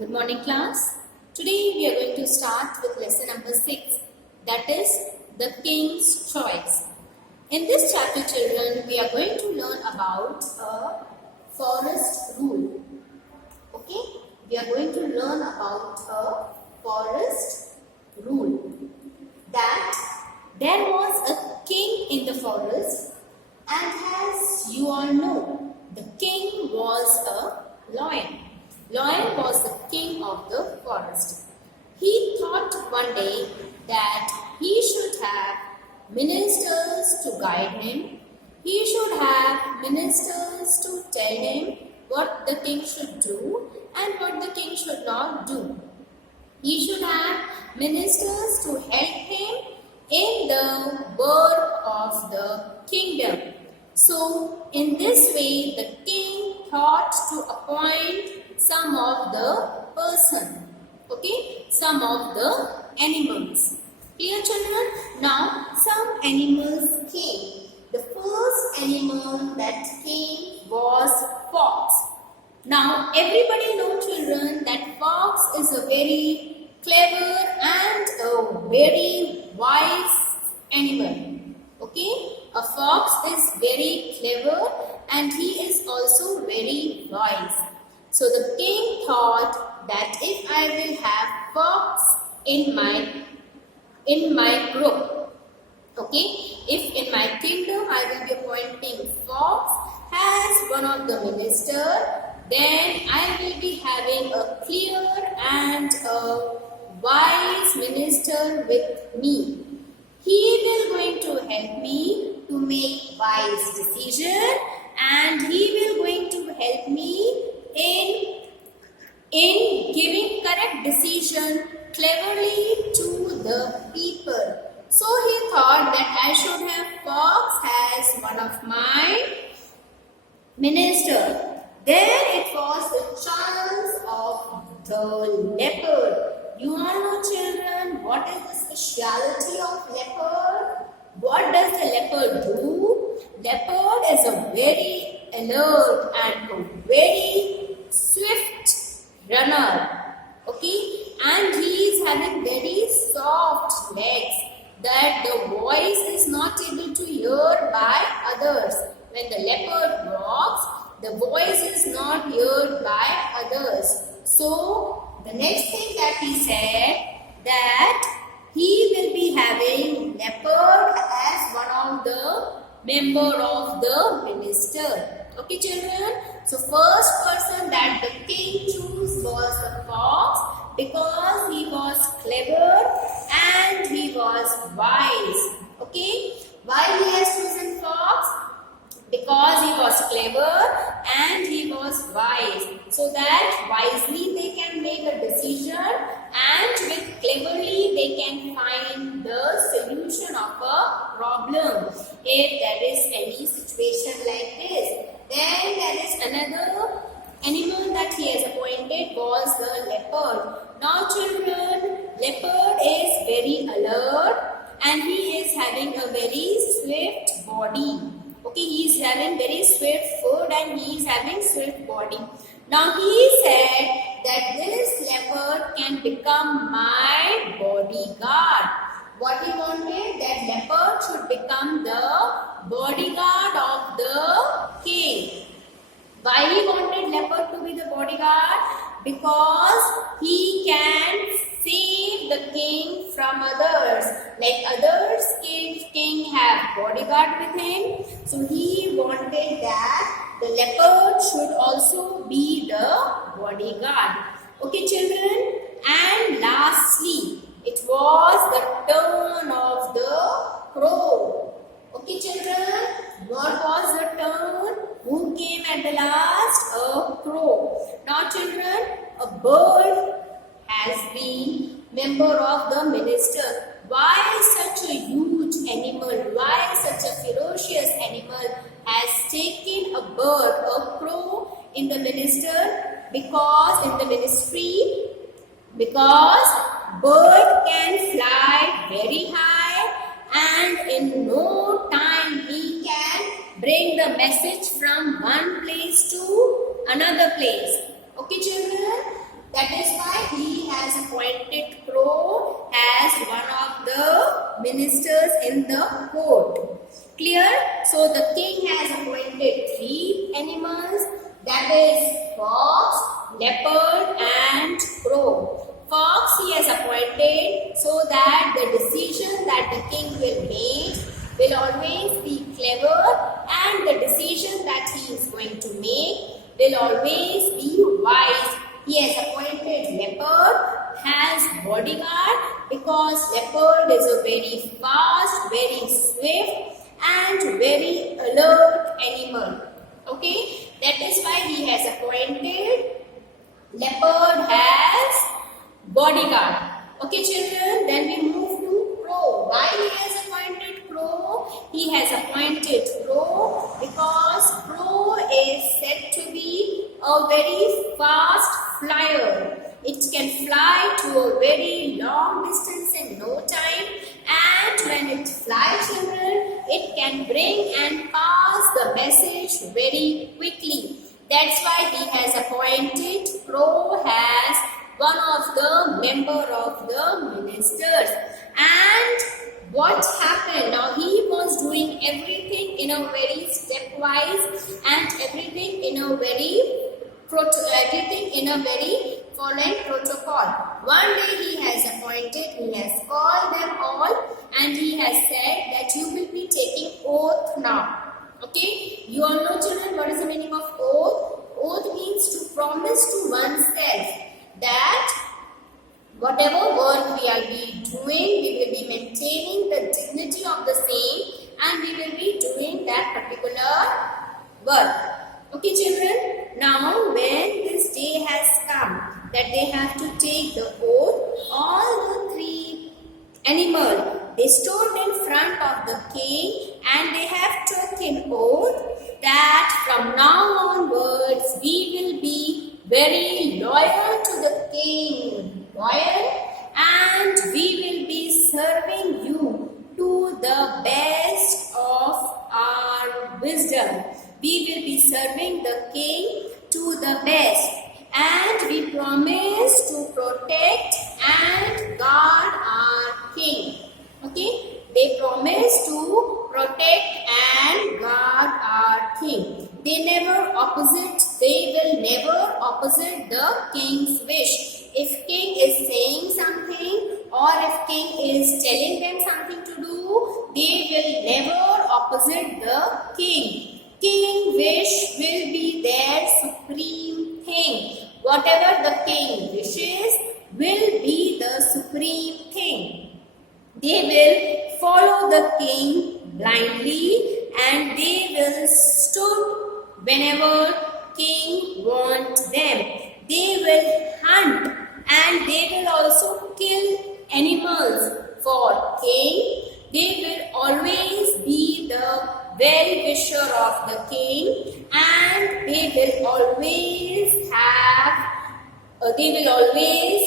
Good morning, class. Today we are going to start with lesson number 6, that is the King's Choice. In this chapter, children, we are going to learn about a forest rule. Okay? We are going to learn about a forest rule. That there was a king in the forest, and as you all know, the king was a lion. Lion was the king of the forest. He thought one day that he should have ministers to guide him. He should have ministers to tell him what the king should do and what the king should not do. He should have ministers to help him in the work of the kingdom. So, in this way, the king thought to appoint some of the person, okay, some of the animals. Clear, children? Now, some animals came. The first animal that came was fox. Now, everybody knows, children, that fox is a very clever and a very wise animal. Okay, a fox is very clever and he is also very wise. So the king thought that if I will have fox in my group, okay, if in my kingdom I will be appointing fox as one of the minister, then I will be having a clear and a wise minister with me. He will going to help me to make wise decision, and he will going to help me in giving correct decision cleverly to the people. So he thought that I should have fox as one of my minister. Then it was the chance of the leopard. You all know, children, what is the speciality of leopard? What does the leopard do? Leopard is a very alert and a very swift runner. Okay? And he is having very soft legs that the voice is not able to hear by others. When the leopard walks, the voice is not heard by others. So, the next thing that he said, that he will be having leopard as one of the member of the minister. Okay, children? So, first person that the king chose was the fox because he was clever and he was wise. Okay? Why he has chosen fox? Because he was clever and he was wise, so that wisely they can make a decision and with cleverly they can find the solution of a problem. If there is any situation like this, then there is another animal that he has appointed was the leopard. Now, children, leopard is very alert and he is having a very swift body. Okay, he is having very swift foot and he is having swift body. Now he said that this leopard can become my bodyguard. What he wanted, that leopard should become the bodyguard of the king. Why he wanted leopard to be the bodyguard? Because he can save the king from others. Like others, king have bodyguard with him. So he wanted that the leopard should also be the bodyguard. Okay, children? And lastly, it was the turn of the crow. Okay, children? What was the turn? Who came at the last? A crow. Now, children, a bird has been member of the minister. Why such a huge animal? Why such a ferocious animal has taken a bird, a crow in the minister? Because in the ministry, because bird can fly very high and in no time he can bring the message from one place to another place. Okay, children? That is has appointed crow as one of the ministers in the court. Clear? So the king has appointed 3 animals, that is fox, leopard and crow. Fox he has appointed so that the decision that the king will make will always be clever, and the decision that he is going to make will always be wise. He has appointed leopard as bodyguard because leopard is a very fast, very swift and very alert animal. Okay, that is why he has appointed leopard as bodyguard. Okay children, then we move to crow. Why he has appointed crow? He has appointed crow because crow is said to be a very fast flyer. It can fly to a very long distance in no time, and when it flies children, it can bring and pass the message very quickly. That's why he has appointed crow as one of the member of the ministers. And what happened? Now he was doing everything in a very stepwise and everything in a very following protocol. One day he has appointed, he has called them all and he has said that you will be taking oath now. Okay, you all know children what is the meaning of oath? Oath means to promise to oneself that whatever work we will be doing, we will be maintaining the dignity of the same and we will be doing that particular work. Okay children, now when this day has come that they have to take the oath, all the 3 animals, they stood in front of the king and they have taken oath that from now onwards we will be very loyal to the king, and we will be serving you to the best of our wisdom. We will be serving the king to the best, and we promise to protect and guard our king. Okay, they promise to protect and guard our king. They will never opposite the king's wish. If king is saying something or if king is telling them something to do, they will never opposite the king. King wish will be their supreme thing. Whatever the king wishes will be the supreme thing. They will follow the king blindly and they will stood whenever king wants them. They will hunt and they will also kill animals for king. They will always be the well-wisher of the king, and they will always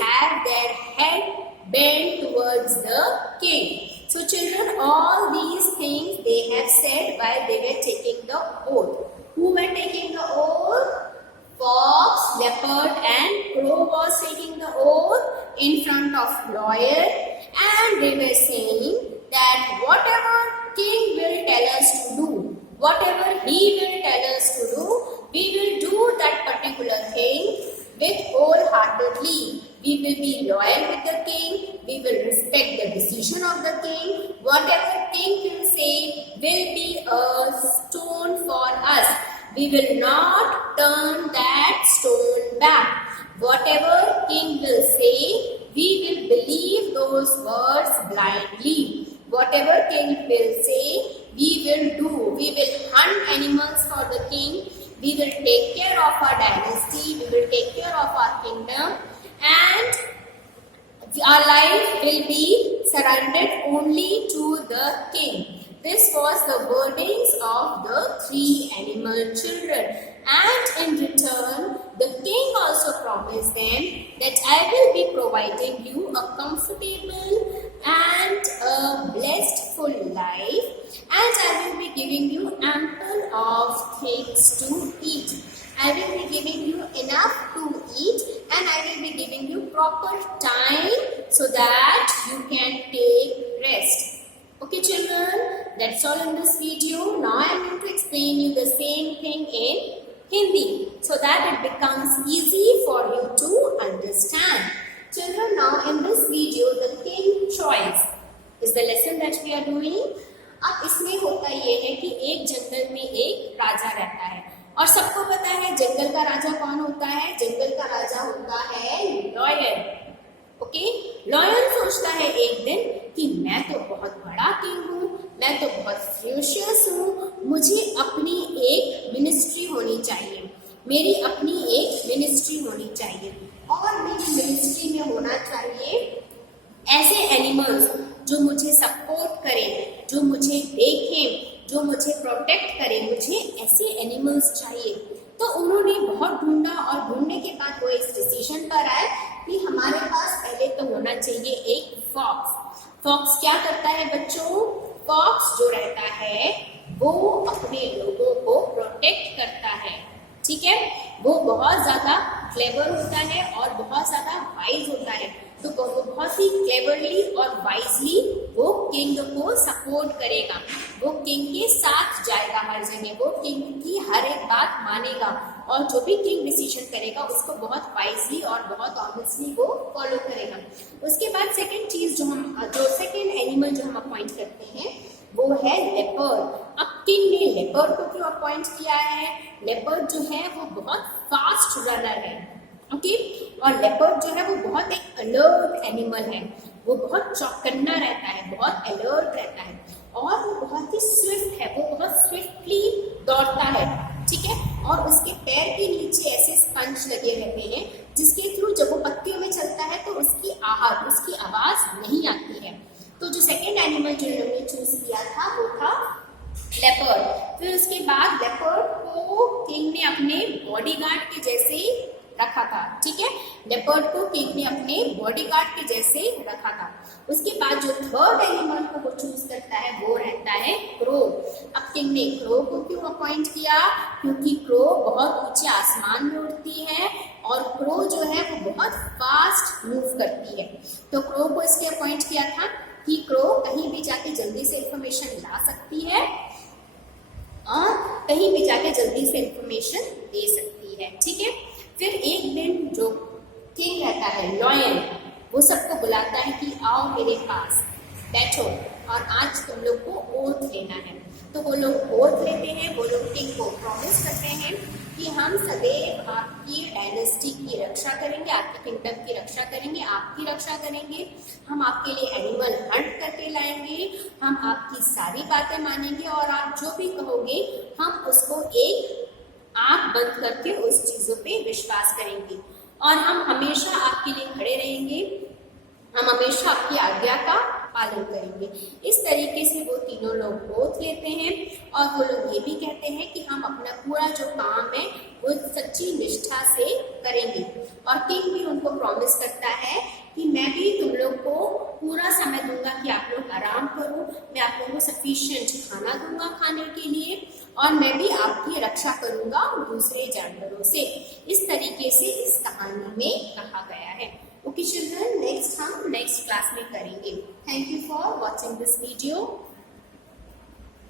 have their head bent towards the king. So children, all these things they have said while they were taking the oath. Who were taking the oath? Fox, leopard and crow was taking the oath in front of lawyer, and they were saying that whatever king will tell us to do, whatever he will tell us to do, we will do that particular thing with wholeheartedly. We will be loyal with the king, we will respect the decision of the king. Whatever king will say will be a stone for us. We will not turn that stone back. Whatever king will say, we will believe those words blindly. Whatever king will say, we will do. We will hunt animals for the king. We will take care of our dynasty. We will take care of our kingdom. And our life will be surrendered only to the king. This was the wordings of the 3 animal children. And in return, the king also promised them that I will be providing you a comfortable and a blessed full life, and I will be giving you ample of things to eat. I will be giving you enough to eat, and I will be giving you proper time so that you can take rest. Okay children, that's all in this video. Now I am going to explain you the same thing in Hindi so that it becomes easy for you to understand. Children, now in this video the king choice is the lesson that we are doing. अब इसमें होता ये है कि एक जंगल में एक राजा रहता है और सबको पता है जंगल का राजा कौन होता है। जंगल का राजा होता है लॉयन। ओके, लॉयन सोचता है एक दिन कि मैं तो बहुत बड़ा किंग हूँ, मैं तो बहुत फ्यूशियस हूँ, मुझे अपनी एक मिनिस्ट्री होनी चाहिए, मेरी अपनी एक मिनिस्ट्री होनी चाहिए और मेरी मिनिस्ट्री में होना चाहिए ऐसे एनिमल्स जो मुझे सपोर्ट करें, जो मुझे देखें, जो मुझे प्रोटेक्ट करें, मुझे ऐसे एनिमल्स चाहिए। तो उन्होंने बहुत ढूंढा और ढूंढने के बाद वो इस डिसीजन पर आए कि हमारे पास पहले तो होना चाहिए एक फॉक्स। फॉक्स क्या करता है बच्चों? फॉक्स जो रहता है वो अपने लोगों को प्रोटेक्ट करता है, ठीक है। वो बहुत ज्यादा क्लेवर होता है और बहुत ज्यादा वाइज होता है, तो वो बहुत ही क्लेवरली और वाइजली वो किंग को सपोर्ट करेगा, वो किंग के साथ जाएगा हर जगह, वो किंग की हर एक बात मानेगा और जो भी किंग डिसीजन करेगा उसको बहुत वाइजली और बहुत ऑनेस्टली वो फॉलो करेगा। उसके बाद सेकंड चीज जो सेकंड एनिमल जो हम अपॉइंट करते हैं वो है लेपर्ड। अब किंग ने लेपर्ड को क्यों अपॉइंट किया है? लेपर्ड जो है वो बहुत फास्ट रनर है, ओके, और लेपर्ड जो है वो बहुत एक अलर्ट एनिमल है, वो बहुत चौकन्ना रहता है, बहुत अलर्ट रहता है और वो बहुत ही स्विफ्ट है, वो बहुत स्विफ्टली दौड़ता है, ठीक है। और उसके पैर के नीचे ऐसे स्पंज लगे रहते हैं जिसके थ्रू जब वो पत्तियों में चलता है तो उसकी आहट, उसकी आवाज नहीं आती है। तो जो सेकेंड एनिमल जो हमने चूज किया था वो था लेपर्ड। फिर उसके बाद लेपर्ड को किंग ने अपने बॉडीगार्ड के जैसे रखा था, ठीक है। लेपर्ड को किंग ने अपने बॉडीगार्ड के जैसे रखा था। उसके बाद जो थर्ड एनिमल को वो चूज करता है वो रहता है क्रो। अब किंग ने क्रो को क्यों अपॉइंट किया? क्योंकि क्रो बहुत ऊंचे आसमान में उड़ती है और क्रो जो है वो बहुत फास्ट मूव करती है, तो क्रो को इसके अपॉइंट किया था कि क्रो कहीं भी जाके जल्दी से इंफॉर्मेशन ला सकती है और कहीं भी जाके जल्दी से इंफॉर्मेशन दे सकती है, ठीक है। फिर एक दिन जो किंग रहता है लॉयन, वो सबको बुलाता है कि आओ मेरे पास बैठो और आज तुम लोग को ओथ लेना है। तो वो लोग ओथ लेते हैं, वो लोग किंग को प्रॉमिस करते हैं कि हम सदैव आपकी डायनेस्टी की रक्षा करेंगे, आपके किंगडम की रक्षा करेंगे, आपकी रक्षा करेंगे, हम आपके लिए एनिमल हंट करके लाएंगे, हम आपकी सारी बातें मानेंगे और आप जो भी कहोगे हम उसको एक आंख बंद करके उस चीजों पे विश्वास करेंगे और हम हमेशा आपके लिए खड़े रहेंगे, हम हमेशा आपकी आज्ञा का पालन करेंगे। इस तरीके से वो तीनों लोग ओथ लेते हैं और वो लोग ये भी कहते हैं कि हम अपना पूरा जो काम है वो सच्ची निष्ठा से करेंगे। और किंग भी उनको प्रॉमिस करता है कि मैं भी तुम लोग को पूरा समय दूंगा कि आप लोग आराम करो, मैं आप लोगों को सफिशिएंट खाना दूंगा खाने के लिए और मैं भी आपकी रक्षा करूंगा दूसरे जानवरों से। इस तरीके से इस कहानी में कहा गया है। ओके चिल्ड्रन, नेक्स्ट हम नेक्स्ट क्लास में करेंगे। Thank you for watching this video.